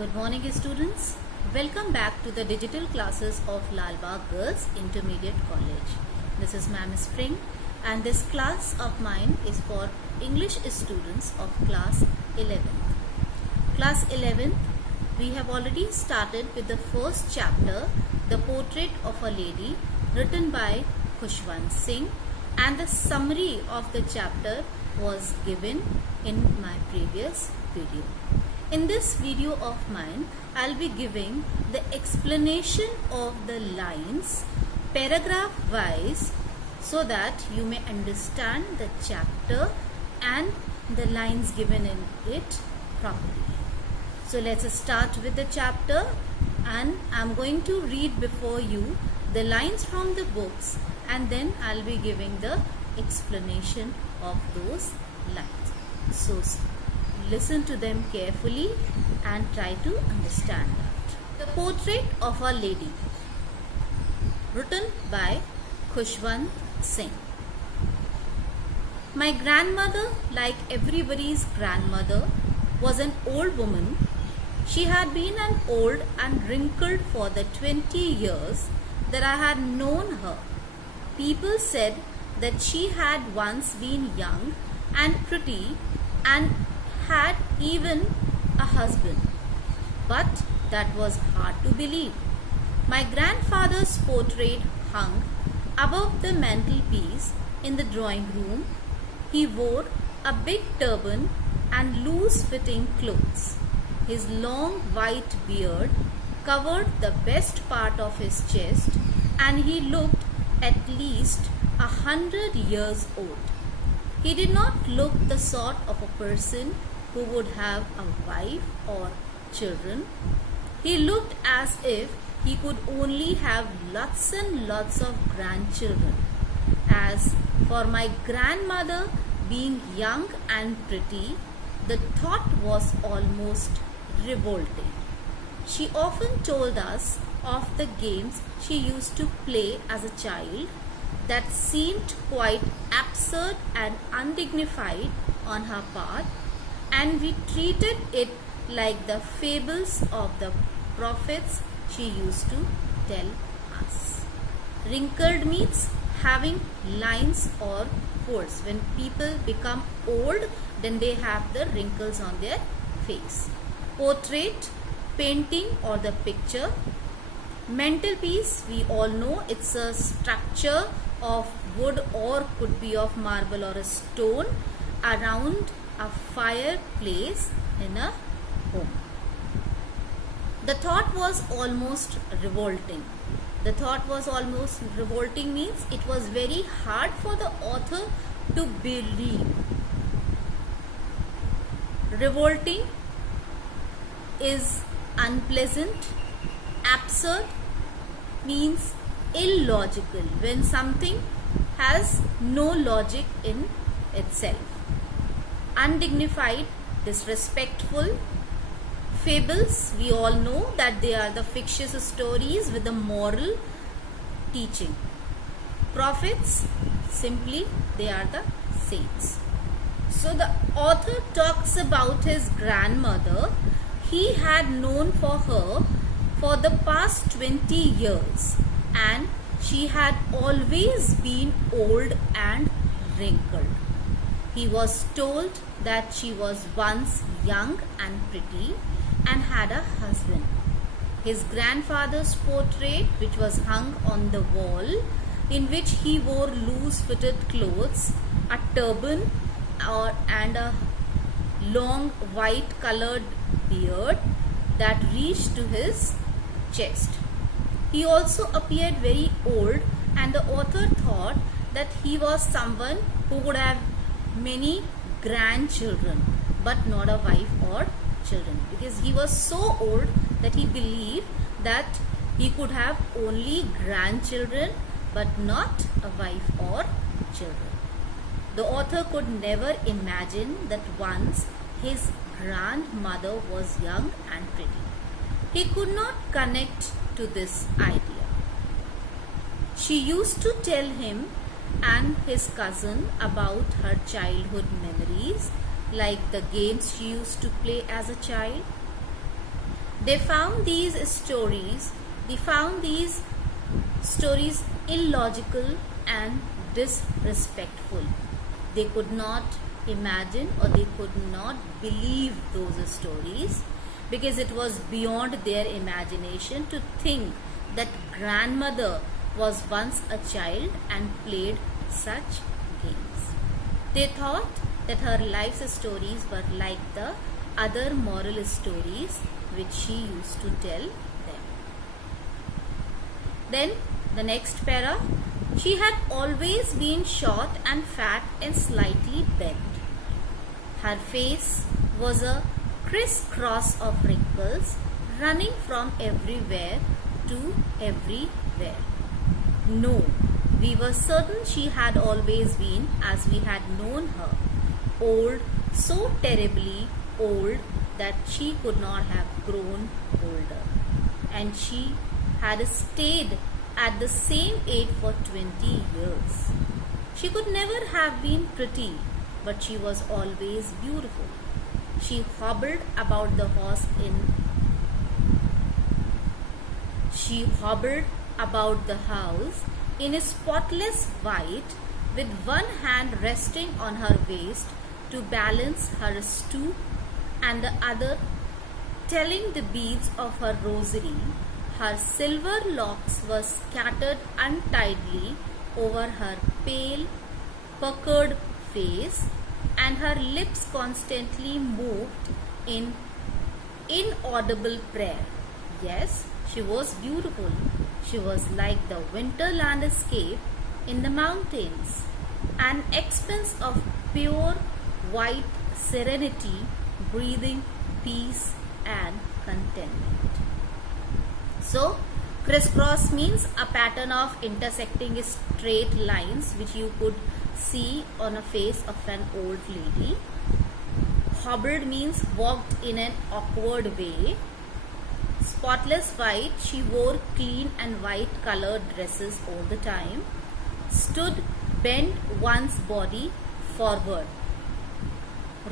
Good morning students. Welcome back to the digital classes of Lalbagh Girls Intermediate College. This is Ma'am Spring and this class of mine is for English students of class 11th. Class 11th, we have already started with the first chapter, The Portrait of a Lady, written by Khushwant Singh, and the summary of the chapter was given in my previous video. In this video of mine, I'll be giving the explanation of the lines paragraph wise so that you may understand the chapter and the lines given in it properly. So let's start with the chapter, and I'm going to read before you the lines from the books, and then I'll be giving the explanation of those lines. So listen to them carefully and try to understand that. The Portrait of a Lady, written by Khushwant Singh. My grandmother, like everybody's grandmother, was an old woman. She had been an old and wrinkled for the 20 years that I had known her. People said that she had once been young and pretty and had even a husband, but that was hard to believe. My grandfather's portrait hung above the mantelpiece in the drawing room. He wore a big turban and loose-fitting clothes. His long white beard covered the best part of his chest, and he looked at least 100 years old. He did not look the sort of a person who would have a wife or children. He looked as if he could only have lots and lots of grandchildren. As for my grandmother being young and pretty, the thought was almost revolting. She often told us of the games she used to play as a child that seemed quite absurd and undignified on her part, and we treated it like the fables of the prophets she used to tell us. Wrinkled means having lines or folds. When people become old, then they have the wrinkles on their face. Portrait, painting or the picture. Mantelpiece, we all know it's a structure of wood or could be of marble or a stone around a fireplace in a home. The thought was almost revolting. The thought was almost revolting means it was very hard for the author to believe. Revolting is unpleasant. Absurd means illogical, when something has no logic in itself. Undignified, disrespectful. Fables, we all know that they are the fictitious stories with a moral teaching. Prophets, simply they are the saints. So the author talks about his grandmother. He had known for her for the past 20 years, and she had always been old and wrinkled. He was told that she was once young and pretty and had a husband. His grandfather's portrait, which was hung on the wall, in which he wore loose-fitted clothes, a turban and a long white-colored beard that reached to his chest. He also appeared very old, and the author thought that he was someone who would have many grandchildren but not a wife or children, because he was so old that he believed that he could have only grandchildren but not a wife or children. The author could never imagine that once his grandmother was young and pretty. He could not connect to this idea. She used to tell him and his cousin about her childhood memories, like the games she used to play as a child. They found these stories illogical and disrespectful. They could not imagine or they could not believe those stories because it was beyond their imagination to think that grandmother was once a child and played such games. They thought that her life's stories were like the other moral stories which she used to tell them. Then the next para, she had always been short and fat and slightly bent. Her face was a crisscross of wrinkles running from everywhere to everywhere. No, we were certain she had always been, as we had known her, old, so terribly old that she could not have grown older. And she had stayed at the same age for 20 years. She could never have been pretty, but she was always beautiful. She hobbled about the house in a spotless white, with one hand resting on her waist to balance her stoop and the other telling the beads of her rosary. Her silver locks were scattered untidily over her pale, puckered face, and her lips constantly moved in inaudible prayer. Yes, she was beautiful. She was like the winter landscape in the mountains, an expanse of pure white serenity, breathing peace and contentment. So, crisscross means a pattern of intersecting straight lines which you could see on a face of an old lady. Hobbled means walked in an awkward way. Spotless white, she wore clean and white colored dresses all the time. Stood bent one's body forward.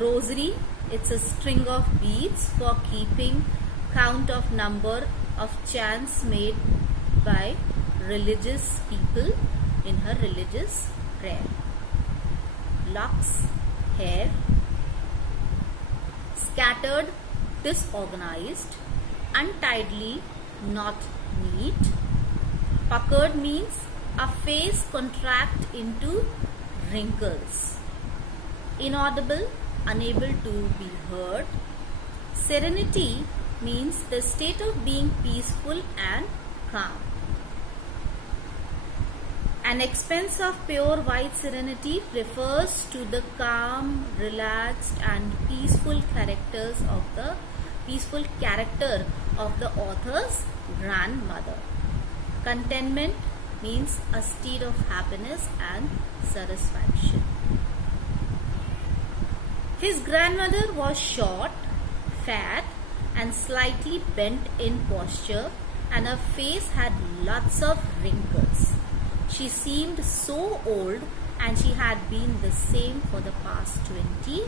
Rosary, it's a string of beads for keeping count of number of chants made by religious people in her religious prayer. Locks, hair, scattered, disorganized, untidily, not neat. Puckered means a face contract into wrinkles. Inaudible, unable to be heard. Serenity means the state of being peaceful and calm. An expanse of pure white serenity refers to the calm, relaxed and peaceful character of the author's grandmother. Contentment means a state of happiness and satisfaction. His grandmother was short, fat and slightly bent in posture, and her face had lots of wrinkles. She seemed so old, and she had been the same for the past 20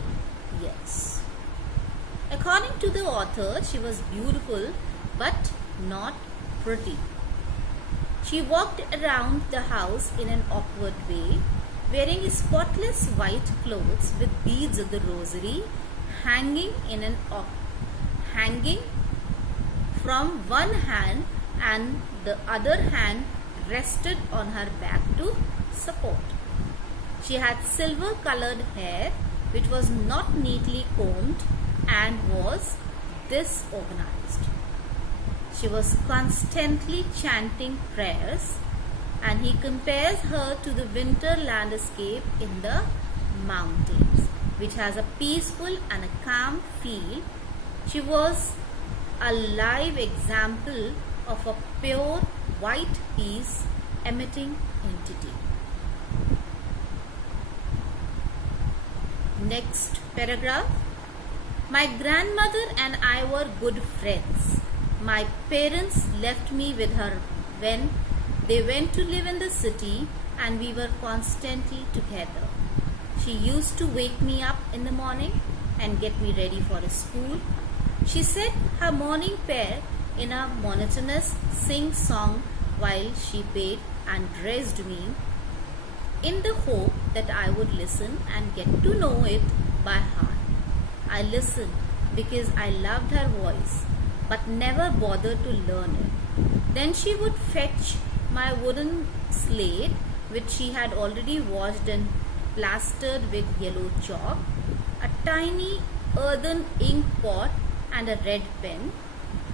years. According to the author, she was beautiful but not pretty. She walked around the house in an awkward way, wearing spotless white clothes with beads of the rosary hanging from one hand, and the other hand rested on her back to support. She had silver colored hair which was not neatly combed and was disorganized. She was constantly chanting prayers, and he compares her to the winter landscape in the mountains, which has a peaceful and a calm feel. She was a live example of a pure white peace emitting entity. Next paragraph. My grandmother and I were good friends. My parents left me with her when they went to live in the city, and we were constantly together. She used to wake me up in the morning and get me ready for school. She said her morning prayer in a monotonous sing-song while she bathed and dressed me, in the hope that I would listen and get to know it by heart. I listened because I loved her voice, but never bothered to learn it. Then she would fetch my wooden slate, which she had already washed and plastered with yellow chalk, a tiny earthen ink pot and a red pen,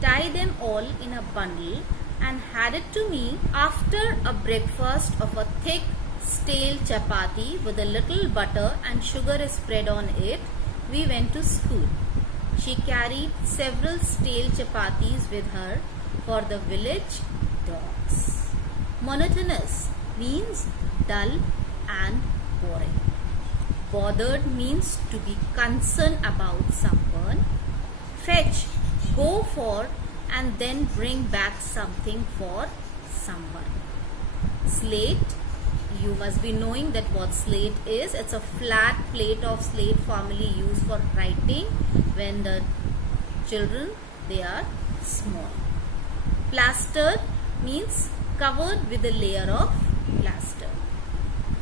tie them all in a bundle and hand it to me after a breakfast of a thick stale chapati with a little butter and sugar spread on it. We went to school. She carried several stale chapatis with her for the village dogs. Monotonous means dull and boring. Bothered means to be concerned about someone. Fetch, go for, and then bring back something for someone. Slate, you must be knowing that what slate is. It's a flat plate of slate formerly used for writing when the children, they are small. Plastered means covered with a layer of plaster.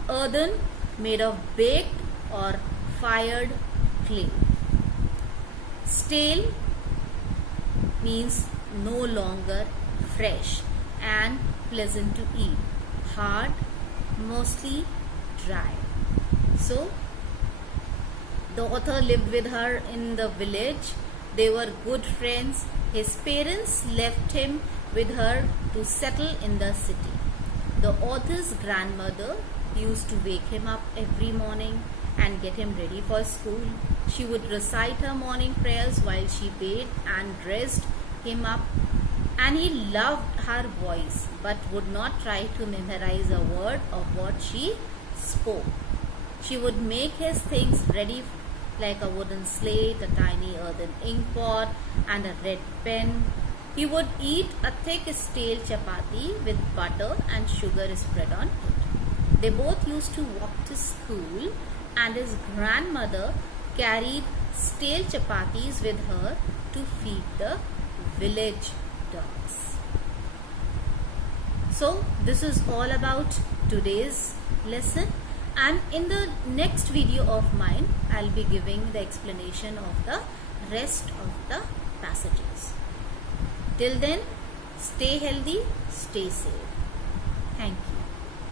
Earthen, made of baked or fired clay. Stale means no longer fresh and pleasant to eat. Hard, mostly dry. So the author lived with her in the village. They were good friends. His parents left him with her to settle in the city. The author's grandmother used to wake him up every morning and get him ready for school. She would recite her morning prayers while she bathed and dressed him up, and he loved her voice but would not try to memorize a word of what she spoke. She would make his things ready like a wooden slate, a tiny earthen ink pot and a red pen. He would eat a thick stale chapati with butter and sugar spread on it. They both used to walk to school, and his grandmother carried stale chapatis with her to feed the village dogs. So this is all about today's lesson, and in the next video of mine I'll be giving the explanation of the rest of the passages. Till then, stay healthy, stay safe. Thank you.